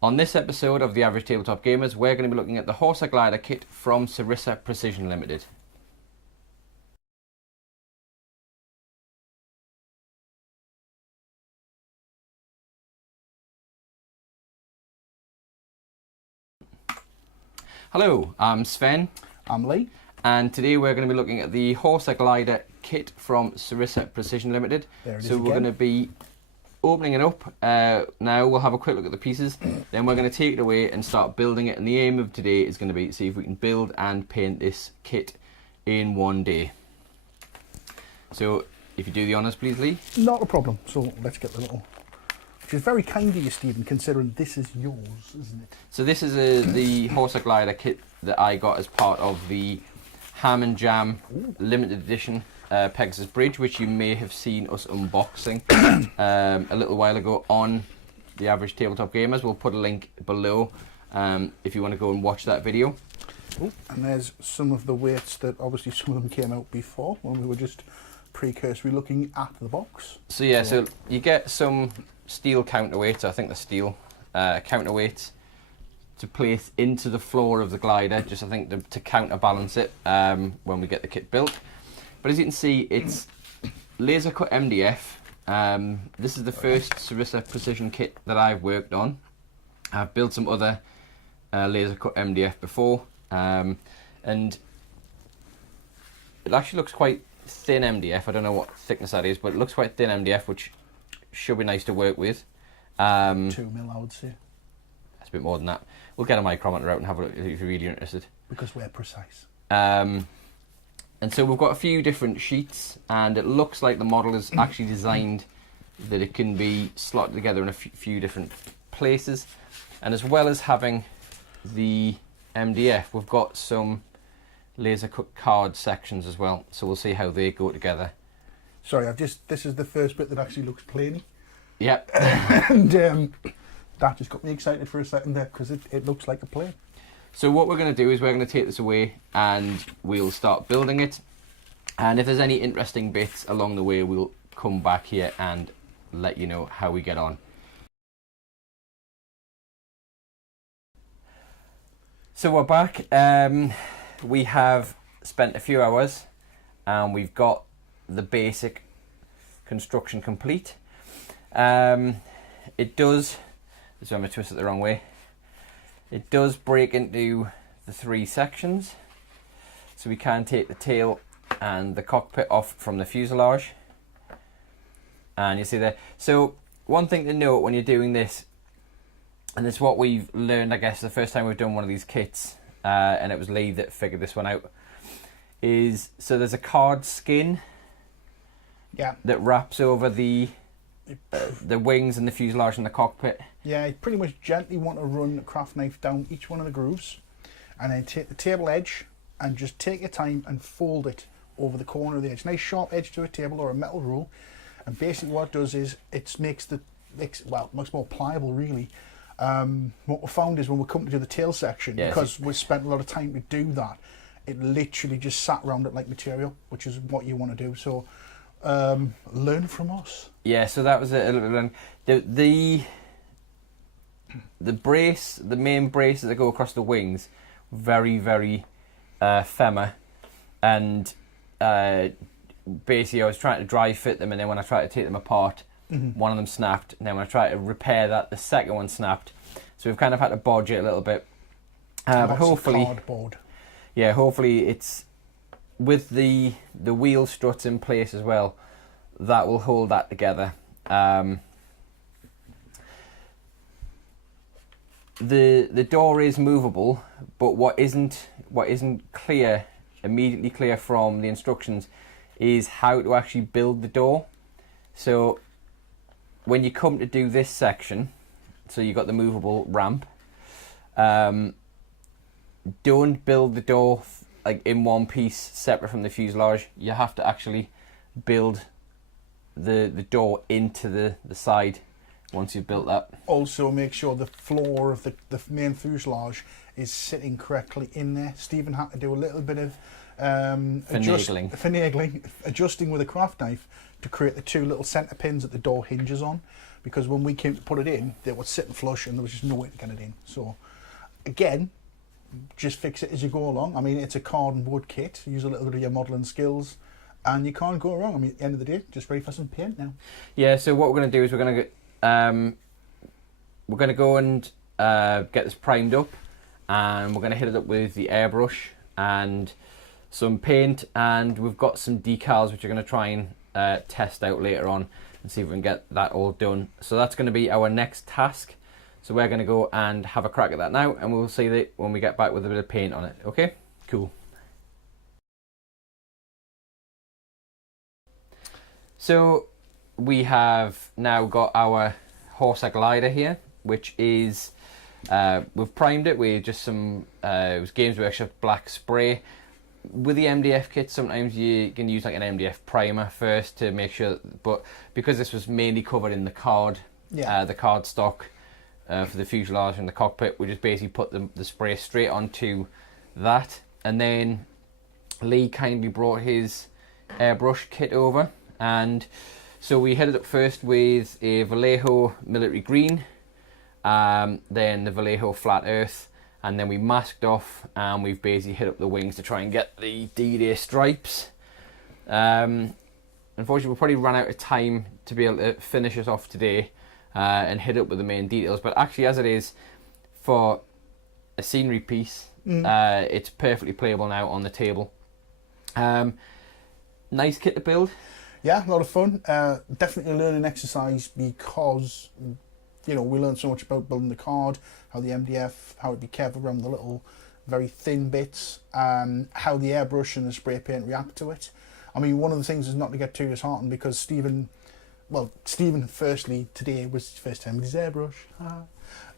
On this episode of The Average Tabletop Gamers, we're going to be looking at the Horsa Glider kit from Sarissa Precision Limited. Hello, I'm Sven. I'm Lee. And today we're going to be looking at the Horsa Glider kit from Sarissa Precision Limited. There it is so we're again. going to be opening it up. Now we'll have a quick look at the pieces, then we're going to take it away and start building it, and the aim of today is going to be to see if we can build and paint this kit in one day. So if you do the honours please, Lee. Not a problem. So let's get the little... Which is very kind of you, Stephen, considering this is yours, isn't it? So this is the Horsa Glider kit that I got as part of the Ham and Jam limited edition Pegasus Bridge, which you may have seen us unboxing a little while ago on The Average Tabletop Gamers. We'll put a link below if you want to go and watch that video. Oh, and there's some of the weights that obviously some of them came out before when we were just precursory looking at the box. So yeah, so you get some steel counterweights, I think the steel counterweights to place into the floor of the glider, just I think to counterbalance it when we get the kit built. But as you can see, it's laser cut MDF. This is the first Sarissa Precision kit that I've worked on. I've built some other laser cut MDF before, and it actually looks quite thin MDF. I don't know what thickness that is, but it looks quite thin MDF, which should be nice to work with. 2 mil, I would say. That's a bit more than that. We'll get a micrometer out and have a look if you're really interested. Because we're precise. And so we've got a few different sheets, and it looks like the model is actually designed that it can be slotted together in a few different places. And as well as having the MDF, we've got some laser cut card sections as well. So we'll see how they go together. Sorry, this is the first bit that actually looks plainy. Yep. And that just got me excited for a second there, because it looks like a plane. So what we're going to do is we're going to take this away and we'll start building it. And if there's any interesting bits along the way, we'll come back here and let you know how we get on. So we're back. We have spent a few hours and we've got the basic construction complete. It does, so I'm going to twist it the wrong way. It does break into the 3 sections. So we can take the tail and the cockpit off from the fuselage. And you see there. So one thing to note when you're doing this, and it's what we've learned, I guess, the first time we've done one of these kits, and it was Lee that figured this one out, is so there's a card skin that wraps over the wings and the fuselage and the cockpit. Yeah, you pretty much gently want to run the craft knife down each one of the grooves, and then take the table edge and just take your time and fold it over the corner of the edge. Nice sharp edge to a table or a metal rule, and basically what it does is it makes much more pliable, really. What we found is when we come to do the tail section, because we spent a lot of time to do that, it literally just sat around it like material, which is what you want to do. So learn from us. Yeah, so that was a little bit. The brace, the main braces that go across the wings, very, very femmer, and basically I was trying to dry fit them, and then when I tried to take them apart, one of them snapped, and then when I tried to repair that, the second one snapped. So we've kind of had to bodge it a little bit. But hopefully, cardboard. Yeah, hopefully it's with the wheel struts in place as well. That will hold that together. The door is movable, but what isn't immediately clear from the instructions is how to actually build the door. So when you come to do this section, so you've got the movable ramp, don't build the door like in one piece separate from the fuselage. You have to actually build the door into the side once you've built that. Also make sure the floor of the main fuselage is sitting correctly in there. Stephen had to do a little bit of finagling, adjusting with a craft knife to create the two little centre pins that the door hinges on, because when we came to put it in, they were sitting flush and there was just no way to get it in. So again, just fix it as you go along. I mean, it's a card and wood kit. Use a little bit of your modelling skills and you can't go wrong. I mean, at the end of the day, just ready for some paint now. Yeah, so what we're going to do is we're going to go and get this primed up, and we're going to hit it up with the airbrush and some paint, and we've got some decals which we're going to try and test out later on and see if we can get that all done. So that's going to be our next task. So we're going to go and have a crack at that now, and we'll see that when we get back with a bit of paint on it. Okay, cool. So we have now got our Horsa Glider here, which is we've primed it with just some it was Games Workshop black spray. With the MDF kit, sometimes you can use like an MDF primer first to make sure, but because this was mainly covered in the card, the card stock for the fuselage and the cockpit, we just basically put the spray straight onto that. And then Lee kindly brought his airbrush kit over, and so we hit it up first with a Vallejo military green, then the Vallejo flat earth, and then we masked off, and we've basically hit up the wings to try and get the D-Day stripes. Unfortunately, we'll probably run out of time to be able to finish us off today and hit up with the main details, but actually, as it is for a scenery piece, it's perfectly playable now on the table. Nice kit to build. Yeah, a lot of fun. Definitely a learning exercise, because you know, we learned so much about building the card, how the MDF, how to be careful around the little very thin bits, how the airbrush and the spray paint react to it. I mean, one of the things is not to get too disheartened, because Stephen firstly today was his first time with his airbrush,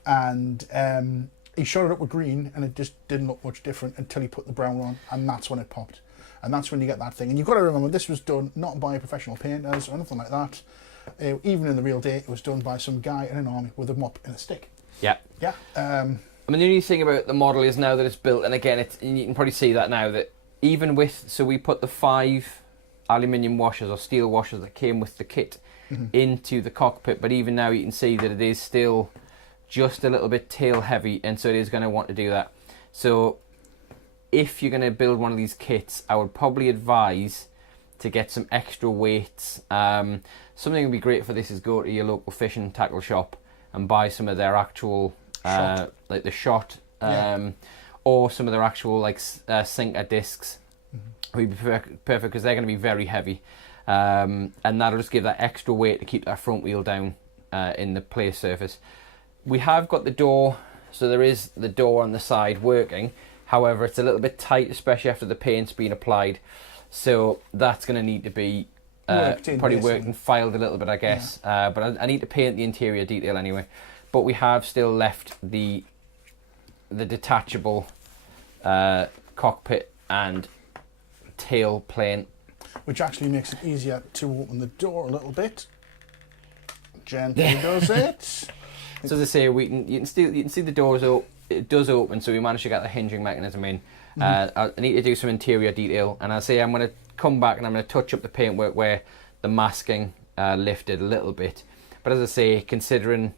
and he shot it up with green and it just didn't look much different until he put the brown on, and that's when it popped. And that's when you get that thing. And you've got to remember, this was done not by professional painters or anything like that. Even in the real day, it was done by some guy in an army with a mop and a stick. Yeah. Yeah. I mean, the only thing about the model is now that it's built, and again, you can probably see that now, that even with, so we put the 5 aluminium washers or steel washers that came with the kit into the cockpit, but even now you can see that it is still just a little bit tail heavy, and so it is going to want to do that. So if you're going to build one of these kits, I would probably advise to get some extra weights. Something that would be great for this is go to your local fishing tackle shop and buy some of their actual like the shot, or some of their actual like sinker discs. Would be perfect, because they're going to be very heavy, and that'll just give that extra weight to keep that front wheel down in the play surface. We have got the door, so there is the door on the side working. However, it's a little bit tight, especially after the paint's been applied. So that's going to need to be probably worked and filed a little bit, I guess. But I need to paint the interior detail anyway. But we have still left the detachable cockpit and tail plane, which actually makes it easier to open the door a little bit. Gently does it. So as I say, you can see the doors open. It does open, so we managed to get the hinging mechanism in. I need to do some interior detail, and I say I'm going to come back and I'm going to touch up the paintwork where the masking lifted a little bit. But as I say, considering,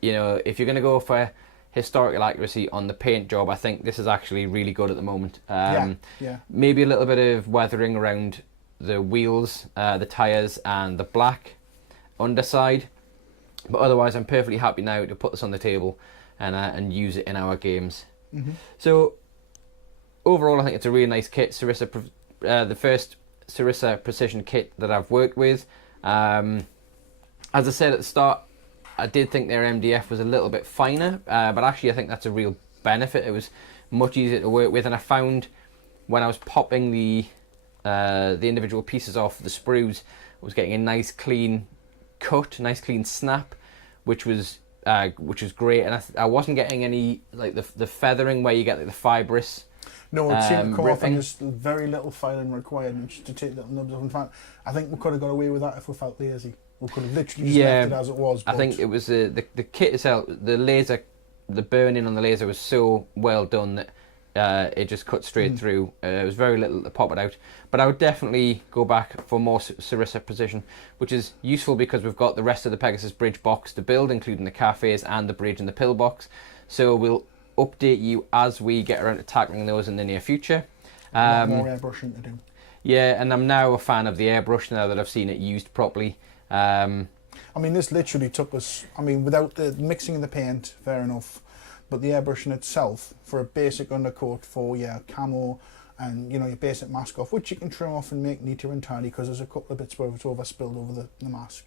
you know, if you're going to go for historical accuracy on the paint job, I think this is actually really good at the moment. Maybe a little bit of weathering around the wheels, the tyres, and the black underside, but otherwise I'm perfectly happy now to put this on the table and use it in our games. So overall, I think it's a really nice kit. The first Sarissa Precision kit that I've worked with. As I said at the start, I did think their MDF was a little bit finer, but actually I think that's a real benefit. It was much easier to work with, and I found when I was popping the individual pieces off the sprues, I was getting a nice clean cut, nice clean snap, which was great, and I wasn't getting any like the feathering where you get like the fibrous. No, it seemed to come off, and there's very little filing required just to take that nubs off. In fact, I think we could have got away with that if we felt lazy. We could have literally just left it as it was. I think it was the kit itself, the burning on the laser was so well done that it just cut straight through. It was very little to pop it out. But I would definitely go back for more Sarissa Precision, which is useful because we've got the rest of the Pegasus bridge box to build, including the cafes and the bridge and the pillbox. So we'll update you as we get around to tackling those in the near future. More airbrushing to do. Yeah, and I'm now a fan of the airbrush now that I've seen it used properly. I mean, this literally took us, I mean, without the mixing of the paint, fair enough, but the airbrushing itself for a basic undercoat for your camo and, you know, your basic mask off, which you can trim off and make neater and tidy because there's a couple of bits where it's overspilled over the mask.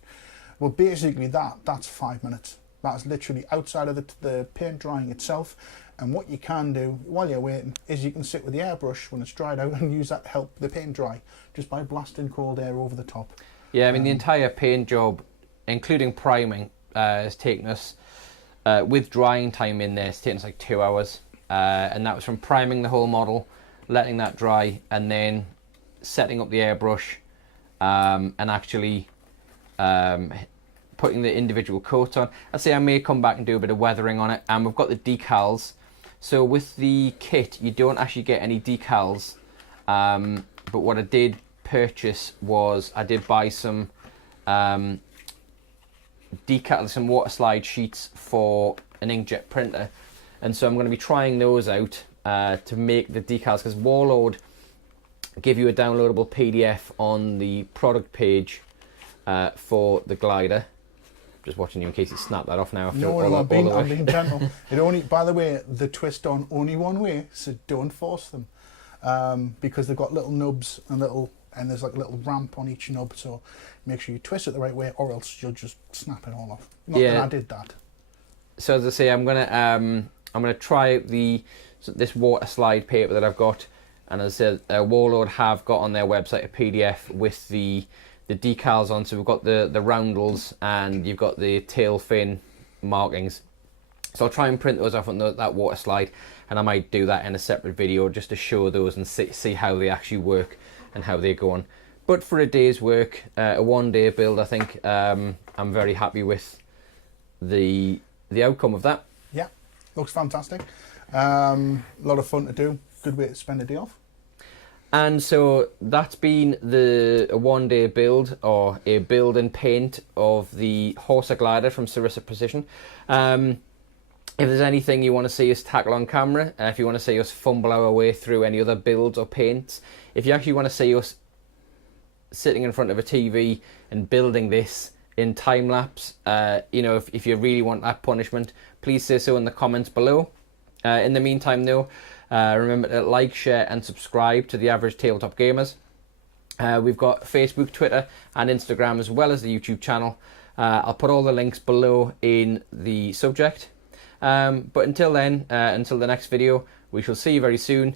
Well, basically that's 5 minutes. That's literally outside of the paint drying itself. And what you can do while you're waiting is you can sit with the airbrush when it's dried out and use that to help the paint dry just by blasting cold air over the top. Yeah, I mean, the entire paint job, including priming, has taken us, with drying time in there, it's taken us like 2 hours. And that was from priming the whole model, letting that dry, and then setting up the airbrush and actually putting the individual coats on. I say I may come back and do a bit of weathering on it. And we've got the decals. So with the kit, you don't actually get any decals. But what I did purchase was I did buy some some water slide sheets for an inkjet printer, and so I'm going to be trying those out to make the decals, because Warlord give you a downloadable PDF on the product page for the glider. Just watching you in case you snap that off now. No, I'm being gentle. It only, by the way, the twist on only one way, so don't force them, because they've got little nubs and there's like a little ramp on each nub, so make sure you twist it the right way, or else you'll just snap it all off. Not that I did that. So as I say, I'm gonna try this water slide paper that I've got, and as I said, Warlord have got on their website a PDF with the decals on. So we've got the roundels and you've got the tail fin markings. So I'll try and print those off on that water slide, and I might do that in a separate video just to show those and see how they actually work and how they go on. But for a day's work, a one-day build, I think I'm very happy with the outcome of that. Yeah, looks fantastic. A lot of fun to do. Good way to spend a day off. And so that's been a one-day build, or a build and paint of the Horsa Glider from Sarissa Precision. If there's anything you want to see us tackle on camera, if you want to see us fumble our way through any other builds or paints, if you actually want to see us sitting in front of a TV and building this in time-lapse, you know, if you really want that punishment, please say so in the comments below. In the meantime, though, remember to like, share and subscribe to The Average Tabletop Gamers. We've got Facebook, Twitter and Instagram, as well as the YouTube channel. I'll put all the links below in the subject. But until then, until the next video, we shall see you very soon.